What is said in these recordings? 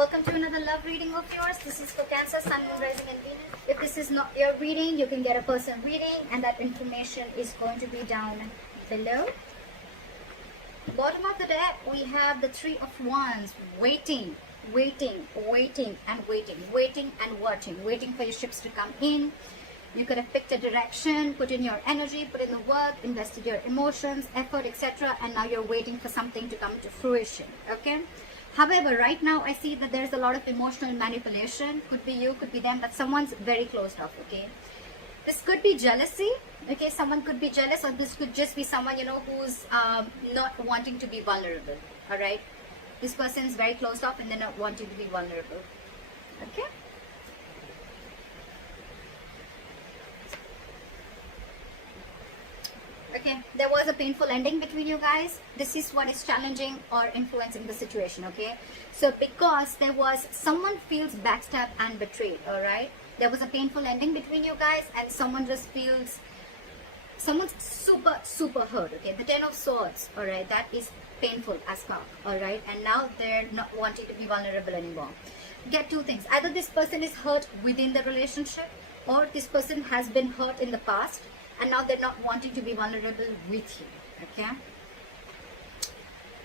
welcome to another love reading of yours. This is for Cancer, Sun, Moon, Rising and Venus. If this is not your reading, you can get a personal reading and that information is going to be down below. Bottom of the deck, we have the Three of Wands. Waiting and watching for your ships to come in. You could have picked a direction, put in your energy, put in the work, invested your emotions, effort, etc. And now you're waiting for something to come to fruition, okay? However, right now I see that there's a lot of emotional manipulation. Could be you, could be them, but someone's very closed off, okay? This could be jealousy, okay? Someone could be jealous, or this could just be someone, you know, who's not wanting to be vulnerable, all right? This person is very closed off and they're not wanting to be vulnerable, okay? Okay, there was a painful ending between you guys. This is what is challenging or influencing the situation, okay? So because there was, someone feels backstabbed and betrayed, all right? There was a painful ending between you guys and someone just feels, someone's super hurt, okay? The Ten of Swords, all right? That is painful as fuck, all right? And now they're not wanting to be vulnerable anymore. Get two things. Either this person is hurt within the relationship or this person has been hurt in the past and now they're not wanting to be vulnerable with you, okay?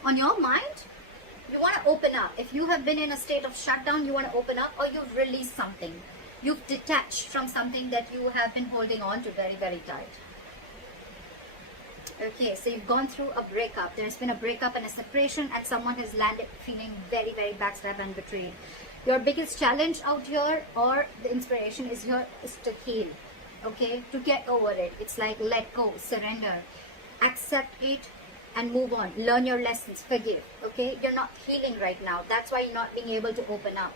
On your mind, you want to open up. If you have been in a state of shutdown, you want to open up, or you've released something. You've detached from something that you have been holding on to very tight. Okay, so you've gone through a breakup. There's been a breakup and a separation and someone has landed feeling very backstabbed and betrayed. Your biggest challenge out here, or the inspiration is here, is to heal. Okay, to get over it. It's like let go, surrender, accept it and move on. Learn your lessons, forgive. Okay, you're not healing right now. That's why you're not being able to open up.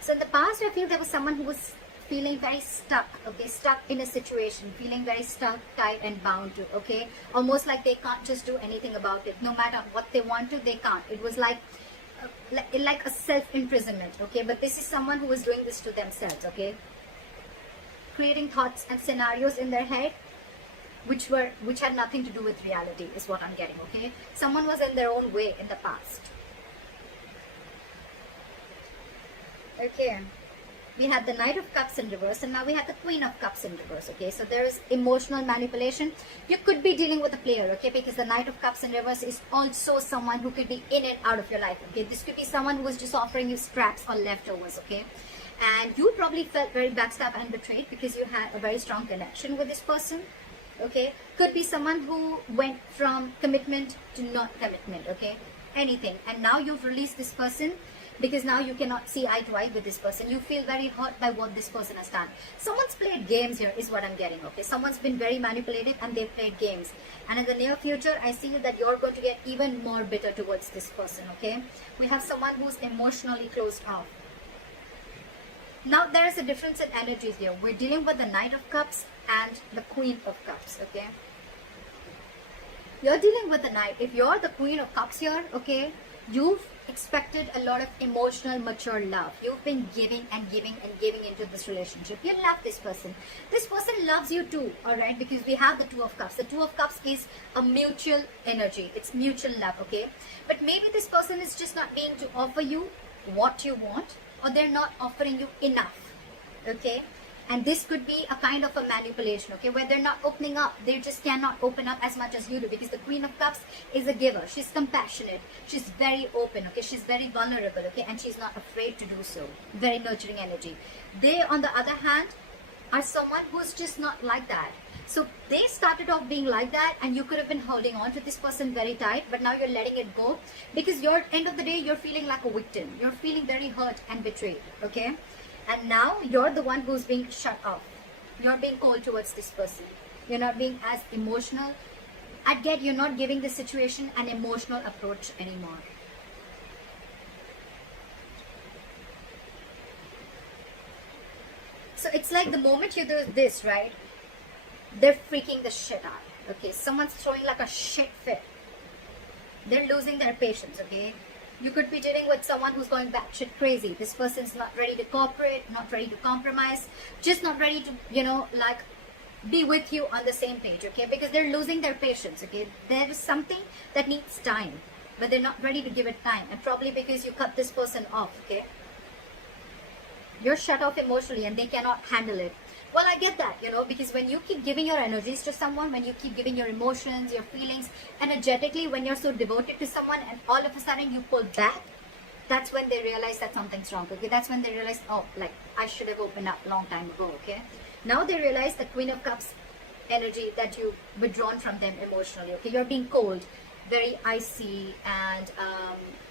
So in the past, I feel there was someone who was feeling very stuck, okay, stuck in a situation, feeling very stuck, tight and bound to, okay, almost like they can't just do anything about it. No matter what they want to, they can't. It was like a self-imprisonment, okay, but this is someone who was doing this to themselves, okay, creating thoughts and scenarios in their head which had nothing to do with reality is what I'm getting, okay. Someone was in their own way in the past. Okay, we had the Knight of Cups in reverse and now we have the Queen of Cups in reverse, okay. So there is emotional manipulation. You could be dealing with a player, okay, because the Knight of Cups in reverse is also someone who could be in and out of your life, okay. This could be someone who is just offering you scraps or leftovers, okay. And you probably felt very backstabbed and betrayed because you had a very strong connection with this person, okay. Could be someone who went from commitment to not commitment, okay, anything. And now you've released this person because now you cannot see eye to eye with this person. You feel very hurt by what this person has done. Someone's played games here is what I'm getting, okay. Someone's been very manipulative and they've played games. And in the near future, I see that you're going to get even more bitter towards this person, okay. We have someone who's emotionally closed off. Now there is a difference in energies here. We're dealing with the Knight of Cups and the Queen of Cups, okay. You're dealing with the Knight. If you're the Queen of Cups here, okay, you've expected a lot of emotional, mature love. You've been giving into this relationship. You love this person. This person loves you too, all right, because we have the Two of Cups. The Two of Cups is a mutual energy. It's mutual love, okay. But maybe this person is just not being to offer you what you want, or they're not offering you enough, okay. And this could be a kind of a manipulation, okay, where they're not opening up. They just cannot open up as much as you do because the Queen of Cups is a giver. She's compassionate. She's very open, okay. She's very vulnerable, okay, and she's not afraid to do so. Very nurturing energy. They, on the other hand, are someone who's just not like that. So they started off being like that and you could have been holding on to this person very tight, but now you're letting it go because you're, end of the day, you're feeling like a victim. You're feeling very hurt and betrayed, okay. And now you're the one who's being shut off. You're being cold towards this person. You're not being as emotional. I get you're not giving the situation an emotional approach anymore. So it's like the moment you do this, right? They're freaking the shit out. Okay, someone's throwing like a shit fit. They're losing their patience, okay? You could be dealing with someone who's going batshit crazy. This person's not ready to cooperate, not ready to compromise, just not ready to, you know, like be with you on the same page, okay? Because they're losing their patience, okay? There is something that needs time, but they're not ready to give it time. And probably because you cut this person off, okay? You're shut off emotionally and they cannot handle it. Well, I get that, you know, because when you keep giving your energies to someone, when you keep giving your emotions, your feelings, energetically, when you're so devoted to someone and all of a sudden you pull back, that's when they realize that something's wrong, okay? That's when they realize, oh, like, I should have opened up a long time ago, okay? Now they realize the Queen of Cups energy that you've withdrawn from them emotionally, okay? You're being cold, very icy, and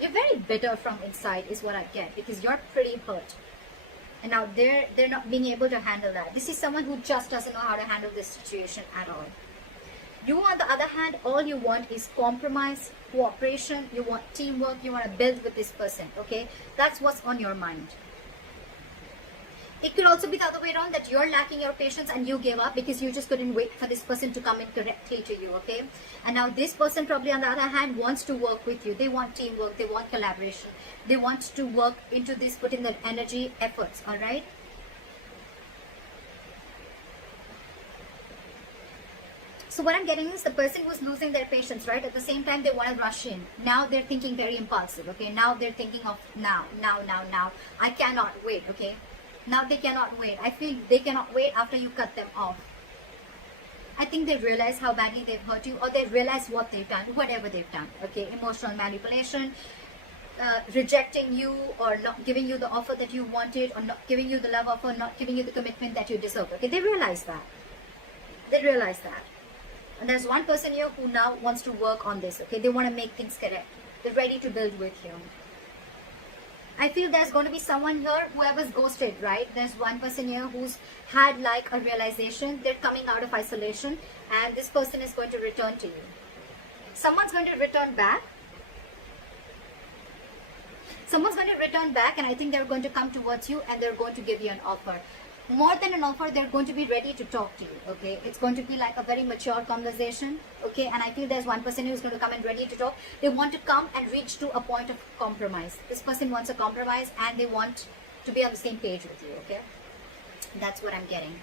you're very bitter from inside is what I get, because you're pretty hurt. And now they're not being able to handle that. This is someone who just doesn't know how to handle this situation at all. You, on the other hand, all you want is compromise, cooperation, you want teamwork, you want to build with this person, okay? That's what's on your mind. It could also be the other way around, that you're lacking your patience and you gave up because you just couldn't wait for this person to come in correctly to you, okay? And now this person probably on the other hand wants to work with you. They want teamwork, they want collaboration. They want to work into this, put in their energy, efforts, all right? So what I'm getting is the person who's losing their patience, right? At the same time, they want to rush in. Now they're thinking very impulsive, okay? Now they're thinking of now. I cannot wait, okay? Now they cannot wait. I feel they cannot wait after you cut them off. I think they realize how badly they've hurt you, or they realize what they've done, whatever they've done, okay? Emotional manipulation, rejecting you, or not giving you the offer that you wanted, or not giving you the love offer, not giving you the commitment that you deserve, okay? They realize that. They realize that. And there's one person here who now wants to work on this, okay? They want to make things correct. They're ready to build with you. I feel there's going to be someone here, whoever's ghosted, right? There's one person here who's had like a realization. They're coming out of isolation and this person is going to return to you. Someone's going to return back. Someone's going to return back, and I think they're going to come towards you and they're going to give you an offer. More than an offer, they're going to be ready to talk to you, okay? It's going to be like a very mature conversation, okay? And I feel there's one person who's going to come and ready to talk. They want to come and reach to a point of compromise. This person wants a compromise and they want to be on the same page with you, okay? That's what I'm getting.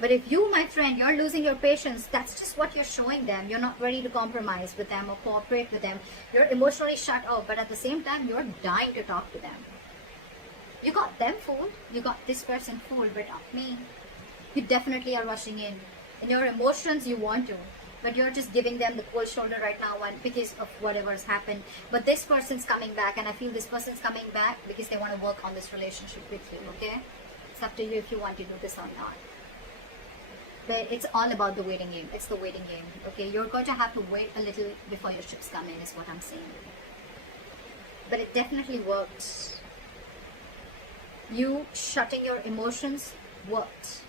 But if you, my friend, you're losing your patience, that's just what you're showing them. You're not ready to compromise with them or cooperate with them. You're emotionally shut off, but at the same time, you're dying to talk to them. You got them fooled, you got this person fooled, but not me. You definitely are rushing in. In your emotions, you want to, but you're just giving them the cold shoulder right now because of whatever's happened. But this person's coming back, and I feel this person's coming back because they want to work on this relationship with you, okay? It's up to you if you want to do this or not. But it's all about the waiting game. It's the waiting game, okay? You're going to have to wait a little before your ships come in, is what I'm saying. But it definitely works. You shutting your emotions worked.